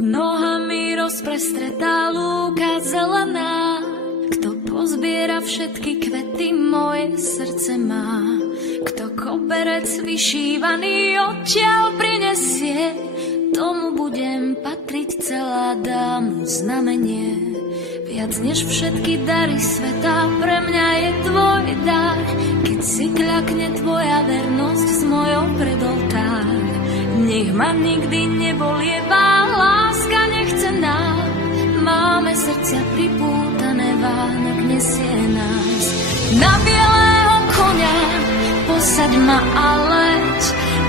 Pod nohami rozprestretá lúka zelená, kto pozbiera všetky kvety moje srdce má. Kto koberec vyšívaný odtiaľ prinesie, tomu budem patriť celá, dám mu znamenie. Viac než všetky dary sveta, pre mňa je tvoj dar, keď si kľakne tvoja vernosť s mojou pred oltár. Nech ma nikdy nebolievá láska nechcená, máme srdcia pripútané, Vánok nesie nás. Na bielého koňa posaď ma a leď,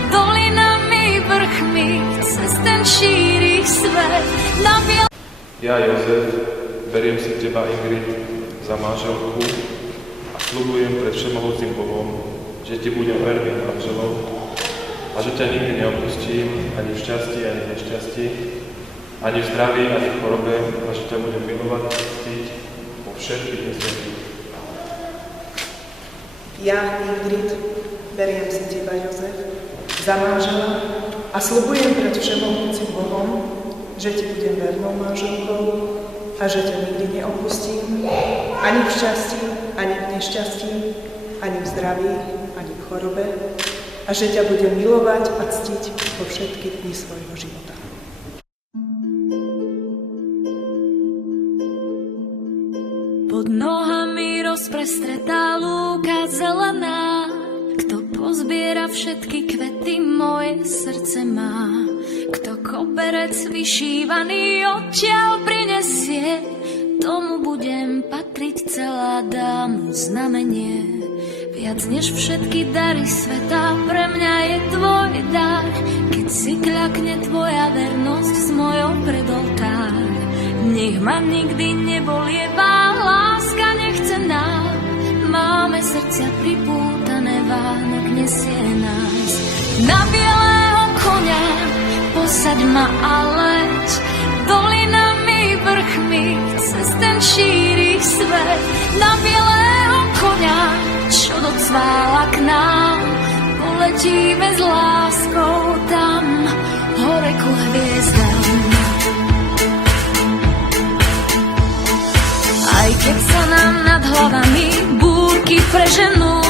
dolinami, vrchmi, cez ten šíri svet. Ja, Jozef, beriem si teba, Ingrid, za manželku a sľubujem pred všemohúcim Bohom, že ti budem verným manželom a že ťa nikdy neopustím, ani v šťastí, ani v nešťastí, ani v zdraví, ani v chorobe, a že ťa budem milovať a ctiť vo všetkých nesvetých. Ja, Ingrid, beriem si teba, Jozef, za manžela a sľubujem pred všemohúcim Bohom, že ti budem vernou manželkou a že ťa nikdy neopustím, ani v šťastí, ani v nešťastí, ani v zdraví, ani v chorobe, a že ťa budem milovať a ctiť vo všetky dni svojho života. Pod nohami rozprestretá lúka zelená, kto pozbiera všetky kvety moje srdce má. Kto koberec vyšívaný odtiaľ prinesie, tomu budem patriť celá, dám mu znamenie. Viac než všetky dary sveta, pre mňa je tvoj dar, keď si kľakne tvoja vernosť s mojou pred oltár. Nech ma nikdy nebolievá láska nechcená, máme srdcia pripútané, Vánok nesie nás. Na bielého koňa posaď ma a leď, dolinami, vrchmi, cez ten šíri svet. Na bielého koňa, čo docvála k nám, poletíme s láskou tam, hore ku hviezdám. Aj keď sa nám nad hlavami búrky preženú,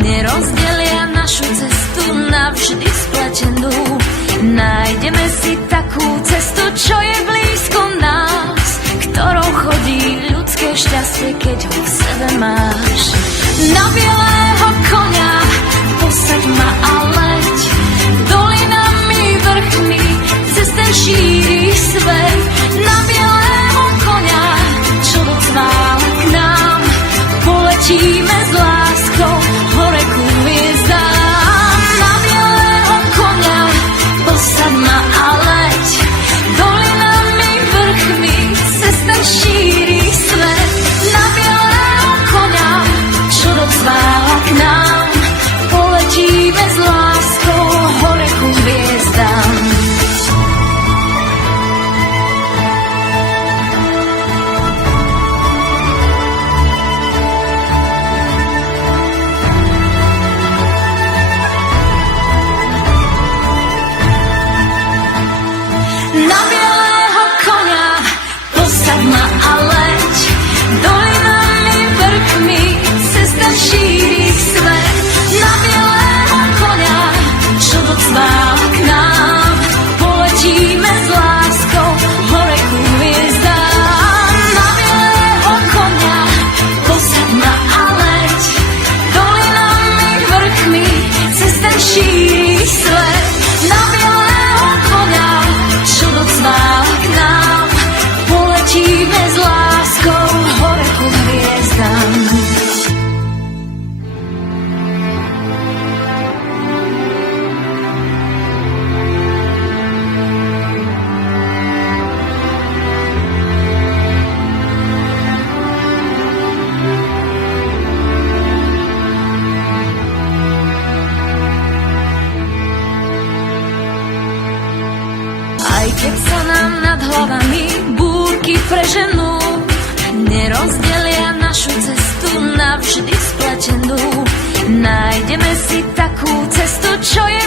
nerozdelia našu cestu navždy spletenú. Nájdeme si takú cestu, čo je blízko nás, ktorou chodí ľudské šťastie, keď ho v sebe máš. Na bielého koňa posaď ma a leď, dolinami, vrchmi, cez ten šíri svet. Na bielého koňa, čo docvála k nám, poletíme s láskou hore ku hviezdám. Na bielého koňa posaď ma a leď, dolinami, vrchmi, cez ten šíri svet. Na bielého koňa, čo docvála k nám, poletíme s láskou hore ku hviezdám. Na bielého koňa posaď ma a leď, dolinami, vrchmi, cez ten šíri svet. Na bielého koňa, čo docvála k nám, poletíme s láskou hore ku hviezdám. Na bielého koňa posaď ma a leď, dolinami, vrchmi, cez ten šíri svet. Na bielého koňa, čo docvála k nám, poletíme s láskou hore ku hviezdám. Aj keď sa nám nad hlavami búrky preženú, nerozdelia našu cestu navždy spletenú. Nájdeme si takú cestu, čo je